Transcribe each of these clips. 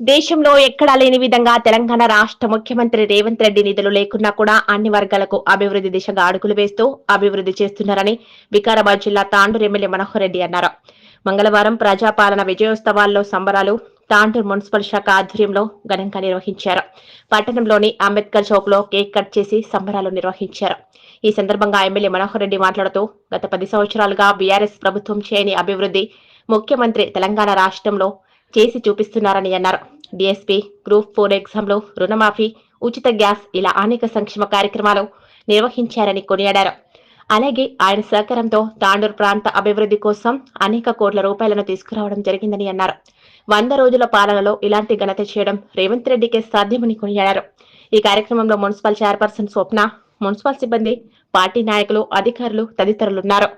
దేశంలో ఎక్కడా లేని విధంగా తెలంగాణ రాష్ట్ర ముఖ్యమంత్రి రేవంత్ రెడ్డి నిధులు లేకున్నా కూడా అన్ని వర్గాలకు అభివృద్ధి దిశగా అడుగులు వేస్తూ అభివృద్ధి చేస్తున్నారని వికారాబాద్ జిల్లా తాండూరు ఎమ్మెల్యే మనోహర్ రెడ్డి అన్నారు. మంగళవారం ప్రజాపాలన విజయోత్సవాల్లో సంబరాలు తాండూరు మున్సిపల్ శాఖ ఆధ్వర్యంలో ఘనంగా నిర్వహించారు. పట్టణంలోని అంబేద్కర్ చౌక్లో కేక్ కట్ చేసి సంబరాలు నిర్వహించారు. ఈ సందర్భంగా ఎమ్మెల్యే మనోహర్ రెడ్డి మాట్లాడుతూ గత పది సంవత్సరాలుగా బీఆర్ఎస్ ప్రభుత్వం చేయని అభివృద్ధి ముఖ్యమంత్రి తెలంగాణ రాష్ట్రంలో చేసి చూపిస్తున్నారని అన్నారు. డిఎస్పీ గ్రూప్ ఫోర్ ఎగ్జామ్లో రుణమాఫీ ఉచిత గ్యాస్ ఇలా అనేక సంక్షేమ కార్యక్రమాలు నిర్వహించారని కొనియాడారు. అలాగే ఆయన సహకారంతో తాండూరు ప్రాంత అభివృద్ధి కోసం అనేక కోట్ల రూపాయలను తీసుకురావడం జరిగిందని అన్నారు. వంద రోజుల పాలనలో ఇలాంటి ఘనత చేయడం రేవంత్ రెడ్డికే సాధ్యమని కొనియాడారు. ఈ కార్యక్రమంలో మున్సిపల్ చైర్పర్సన్ స్వప్న మున్సిపల్ సిబ్బంది పార్టీ నాయకులు అధికారులు తదితరులున్నారు.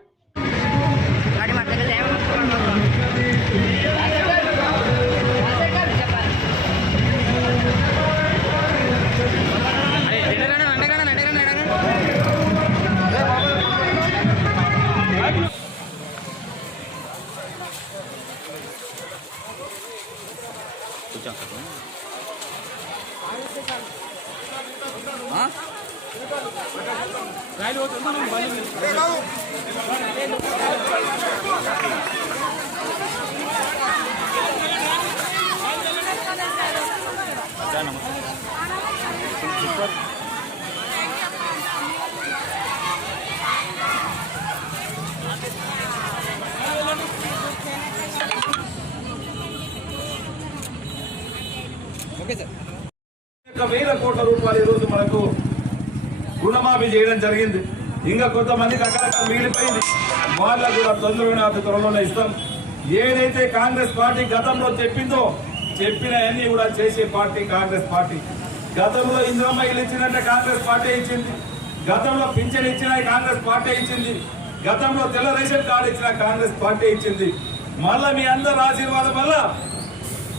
వేల కోట్ల రూపాయలు ఈ రోజు మనకు రుణమాఫీ చేయడం జరిగింది. ఇంకా కొంతమందికి అక్కడక్కడ మిగిలిపోయింది. వాళ్ళకు కూడా తొందరగా అతి త్వరలోనే ఇస్తాం. ఏదైతే కాంగ్రెస్ పార్టీ గతంలో చెప్పిందో చెప్పినవన్నీ కూడా చేసే పార్టీ కాంగ్రెస్ పార్టీ. గతంలో ఇందిరమ్మ ఇల్లు ఇచ్చినట్టే కాంగ్రెస్ పార్టీ ఇచ్చింది. గతంలో పింఛన్ ఇచ్చిన కాంగ్రెస్ పార్టీ ఇచ్చింది. గతంలో తెల్ల రేషన్ కార్డు ఇచ్చిన కాంగ్రెస్ పార్టీ ఇచ్చింది. మళ్ళా మీ అందరి ఆశీర్వాదం వల్ల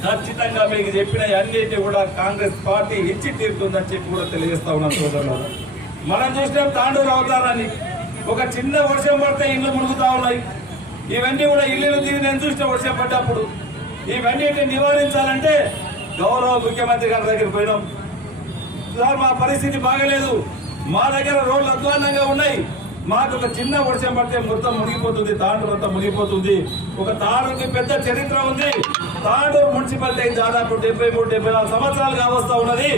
ఖచ్చితంగా మీకు చెప్పిన అన్నిటి కూడా కాంగ్రెస్ పార్టీ ఇచ్చి తీరుతుందని చెప్పి కూడా తెలియజేస్తా ఉన్నాను సోదరులు మనం చూసినాం తాండూరు అవతారాన్ని. ఒక చిన్న వర్షం పడితే ఇల్లు మునుగుతా ఉన్నాయి. ఇవన్నీ కూడా ఇల్లు తిరిగి నేను చూసిన వర్షం పడ్డప్పుడు. ఇవన్నిటిని నివారించాలంటే గౌరవ ముఖ్యమంత్రి గారి దగ్గర పోయినాం. సార్ మా పరిస్థితి బాగలేదు. మా దగ్గర రోడ్లు అధ్వానంగా ఉన్నాయి. మాకు ఒక చిన్న వర్షం పడితే మొత్తం మునిగిపోతుంది తాండూరు అంతా మునిగిపోతుంది. ఒక తాండూరుకి పెద్ద చరిత్ర ఉంది. తాండూరు మున్సిపాలిటీ దాదాపు డెబ్బై మూడు డెబ్బై నాలుగు సంవత్సరాలు కావస్తా ఉన్నది.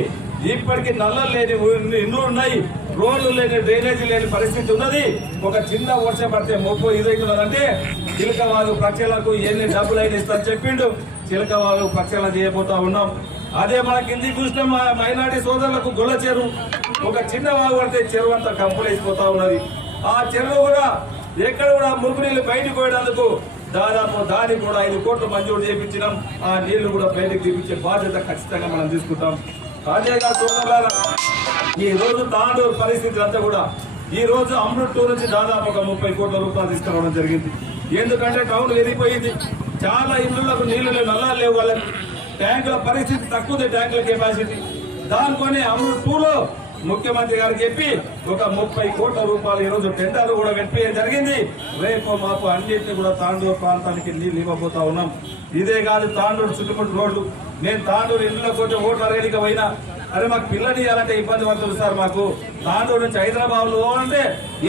ఇప్పటికీ నల్లలు లేని ఇండ్లు ఉన్నాయి. రోడ్లు లేని డ్రైనేజీ లేని పరిస్థితి ఉన్నది. ఒక చిన్న వర్షం పడితే ముప్పు చిలక వాళ్ళు ప్రక్షలకు ఎన్ని డబ్బులు అయితే ఇస్తారని చెప్పిండు. చిలకవాగు ప్రక్షాళన చేయబోతా ఉన్నాం. అదే మన కింది చూసిన మా మైనార్టీ సోదరులకు గొల్ల చెరువు. ఒక చిన్న వాగు పడితే చెరువు అంతా కంపులేసిపోతా ఉన్నది. ఆ చెరువు కూడా ఎక్కడ కూడా మురుగు నీళ్ళు బయటకు పోయేందుకు దాదాపు దానికి కూడా ఐదు కోట్లు మంజూరు చేయించినాం ఆ నీళ్ళు కూడా బయటకు తీపించే బాధ్యత ఖచ్చితంగా మనం తీసుకుంటాం. అదేగా సోదరులారా ఈ రోజు తాండూరు పరిస్థితులంతా కూడా ఈ రోజు అమృత్ టూర్ నుంచి దాదాపు ఒక ముప్పై కోట్ల రూపాయలు తీసుకురావడం జరిగింది. ఎందుకంటే టౌన్ వెళ్ళిపోయింది. చాలా ఇళ్ళకు నీళ్ళు లేవు నల్లాలు లేవు వాళ్ళకి. ట్యాంకుల పరిస్థితి తక్కువ ట్యాంకుల కెపాసిటీ దానికోనే అమృత్ టూలో ముఖ్యమంత్రి గారు చెప్పి ఒక ముప్పై కోట్ల రూపాయలు ఈ రోజు టెండర్ కూడా పెట్టేయడం జరిగింది. రేపు మాకు అన్నింటినీ కూడా తాండూరు ప్రాంతానికి నీళ్ళు ఇవ్వబోతా ఉన్నాం. ఇదే కాదు తాండూరు చుట్టుముట్టు రోడ్లు. నేను తాండూరు ఇంట్లో కొంచెం ఓట్ల అరగలిక పోయినా అరే మాకు పిల్లని ఇవ్వాలంటే ఇబ్బంది పడుతుంది సార్ మాకు. తాండూరు నుంచి హైదరాబాద్లో అంటే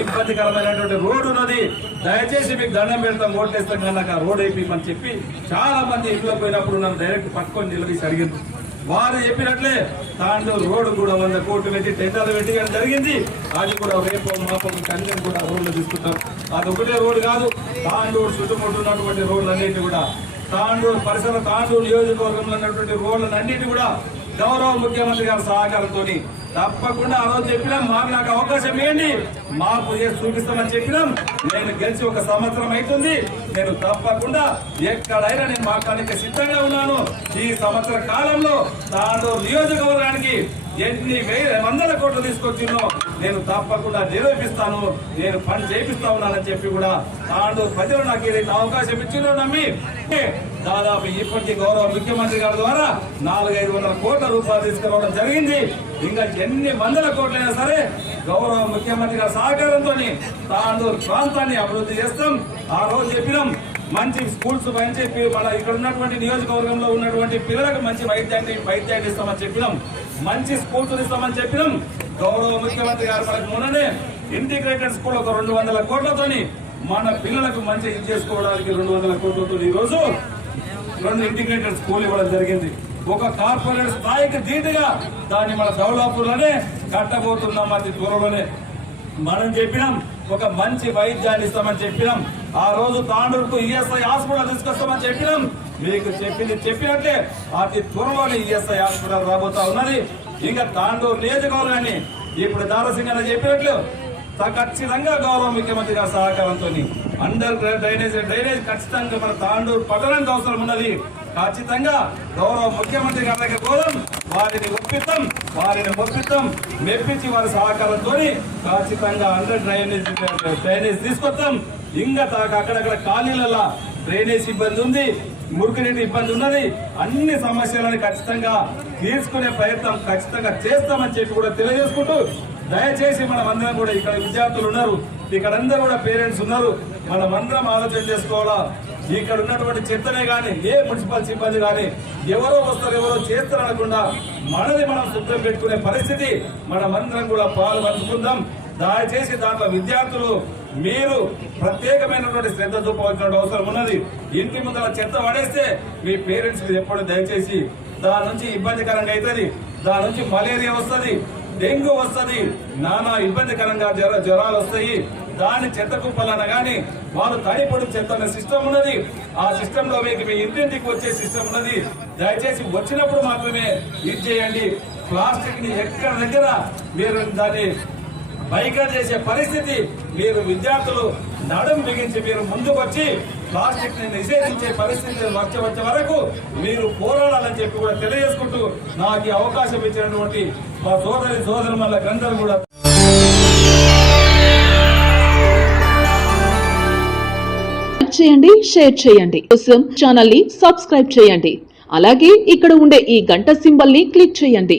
ఇబ్బందికరమైనటువంటి రోడ్డు ఉన్నది. దయచేసి మీకు దండం పెడతాం ఓట్లు కన్నా ఆ రోడ్ వేయమని చెప్పి చాలా మంది ఇంట్లో పోయినప్పుడు నన్ను డైరెక్ట్ పట్టుకొని నిలదీసి అడిగింది వారు చెప్పినట్లే తాండూరు రోడ్డు కూడా వంద కోట్లు పెట్టి టెండర్లు పెట్టి కానీ జరిగింది. అది కూడా రేపు మాపం కన్యం కూడా రోడ్లు తీసుకుంటాం అది ఒకటే రోడ్డు కాదు తాండూరు చుట్టుముట్టు ఉన్నటువంటి రోడ్లు కూడా. తాండూరు పరిసర తాండూరు నియోజకవర్గంలో ఉన్నటువంటి రోడ్లన్నింటినీ కూడా గౌరవ ముఖ్యమంత్రి గారి సహకారంతో తప్పకుండా ఆ రోజు చెప్పినాం మాకు నాకు అవకాశం ఏంటి మాకు చేసి చూపిస్తామని చెప్పినాం. నేను గెలిచి ఒక సంవత్సరం అవుతుంది. నేను తప్పకుండా ఎక్కడైనా నేను మాట్లాడడానికి సిద్ధంగా ఉన్నాను. ఈ సంవత్సర కాలంలో తాను నియోజకవర్గానికి ఎన్ని వేల వందల కోట్లు తీసుకొచ్చిందో నేను తప్పకుండా నిరూపిస్తాను నేను పని చేపిస్తా ఉన్నానని చెప్పి కూడా తాండూరు ప్రజలు నాకు ఏదైతే అవకాశం ఇచ్చిందో నమ్మి దాదాపు ఇప్పటికీ గౌరవ ముఖ్యమంత్రి గారి ద్వారా నాలుగైదు వందల కోట్ల రూపాయలు తీసుకురావడం జరిగింది. ఇంకా ఎన్ని వందల కోట్లైనా సరే గౌరవ ముఖ్యమంత్రి గారి సహకారంతో తాండూరు ప్రాంతాన్ని అభివృద్ధి చేస్తాం. ఆ రోజు చెప్పినాం మంచి స్కూల్స్ అని చెప్పి మన ఇక్కడ ఉన్నటువంటి నియోజకవర్గంలో ఉన్నటువంటి పిల్లలకు మంచి వైద్యాన్ని వైద్యాన్ని ఇస్తామని చెప్పినాం. మంచి స్కూల్స్ ఇస్తామని చెప్పినాం. గౌరవ ముఖ్యమంత్రి గారు మనకు మొన్ననే ఇంటిగ్రేటెడ్ స్కూల్ ఒక రెండు వందల కోట్లతోని మన పిల్లలకు మంచి ఇది చేసుకోవడానికి రెండు వందల కోట్లతో ఈ రోజు రెండు ఇంటిగ్రేటెడ్ స్కూల్ ఇవ్వడం జరిగింది. ఒక కార్పొరేట్ స్థాయికి ధీటుగా దాన్ని మన దౌలాపూర్లోనే కట్టబోతున్నాం అది త్వరలోనే. మనం చెప్పినాం ఒక మంచి వైద్యాన్ని ఇస్తామని చెప్పినాం. ఆ రోజు తాండూరుకు ఈఎస్ఐ హాస్పిటల్ తీసుకొస్తామని చెప్పినాం. మీకు చెప్పింది చెప్పినట్లే అతి త్వరలోనే ఈఎస్ఐ హాస్పిటల్ రాబోతా ఉన్నది. ఇంకా తాండూరు నియోజకవర్గాన్ని ఇప్పుడు దారసింగన్న చెప్పినట్లు ఖచ్చితంగా గౌరవ ముఖ్యమంత్రి గారి సహకారంతో అండర్ డ్రైనేజ్ డ్రైనేజ్ ఖచ్చితంగా మన తాండూరు పట్టణానికి అవసరం ఉన్నది. ఖచ్చితంగా గౌరవ ముఖ్యమంత్రి గారి దగ్గర పోదాం. వారిని ఒప్పిస్తాం. వారిని ఒప్పిస్తాం. మెప్పించి వారి సహకారంతో ఖచ్చితంగా అండర్ డ్రైనేజ్ డ్రైనేజ్ తీసుకొస్తాం. ఇంకా అక్కడక్కడ కాలనీలలో డ్రైనేజ్ ఇబ్బంది ఉంది మురికినీటి ఇబ్బంది ఉన్నది. అన్ని సమస్యలను ఖచ్చితంగా తీసుకునే ప్రయత్నం ఖచ్చితంగా చేస్తామని చెప్పి కూడా తెలియజేసుకుంటూ దయచేసి మనం అందరం కూడా ఇక్కడ విద్యార్థులు ఉన్నారు. ఇక్కడ అందరూ కూడా పేరెంట్స్ ఉన్నారు. మనం అందరం ఆలోచన చేసుకోవాలా? ఇక్కడ ఉన్నటువంటి చెత్తనే కానీ ఏ మున్సిపల్ సిబ్బంది కానీ ఎవరో వస్తారు ఎవరో చేస్తారు అనకుండా మనది మనం శుద్ధం పెట్టుకునే పరిస్థితి మనమందరం కూడా పాలు పంచుకుందాం దయచేసి దాంట్లో విద్యార్థులు మీరు ప్రత్యేకమైనటువంటి శ్రద్ధ చూపవలసిన అవసరం ఉన్నది. ఇంటి ముందర చెత్త పడేస్తే మీ పేరెంట్స్కి చెప్పండి దయచేసి దాని నుంచి ఇబ్బందికరంగా అవుతుంది. దాని నుంచి మలేరియా వస్తుంది డెంగ్యూ వస్తుంది నానా ఇబ్బందికరంగా జ్వర జ్వరాలు వస్తాయి. దాని చెత్త కుప్పలన కానీ వాళ్ళు తడిపొడి చెత్త అనే సిస్టమ్ ఉన్నది. ఆ సిస్టమ్లో మీకు మీ ఇంటింటికి వచ్చే సిస్టమ్ ఉన్నది. దయచేసి వచ్చినప్పుడు మాత్రమే ఇది చేయండి. ప్లాస్టిక్ని ఎక్కడ దగ్గర మీరు దాన్ని బైకా చేసే పరిస్థితి మీరు విద్యార్థులు నడుం బిగించి మీరు ముందుకు వచ్చి ప్లాస్టిక్ని నిషేధించే పరిస్థితి వచ్చే వచ్చే వరకు మీరు పోరాడాలని చెప్పి కూడా తెలియజేసుకుంటూ నాకు ఈ అవకాశం ఇచ్చినటువంటి మా సోదరి సోదరు అందరూ కూడా చేయండి షేర్ చేయండి. కోసం ఛానల్ని సబ్స్క్రైబ్ చేయండి. అలాగే ఇక్కడ ఉండే ఈ గంట సింబల్ని క్లిక్ చేయండి.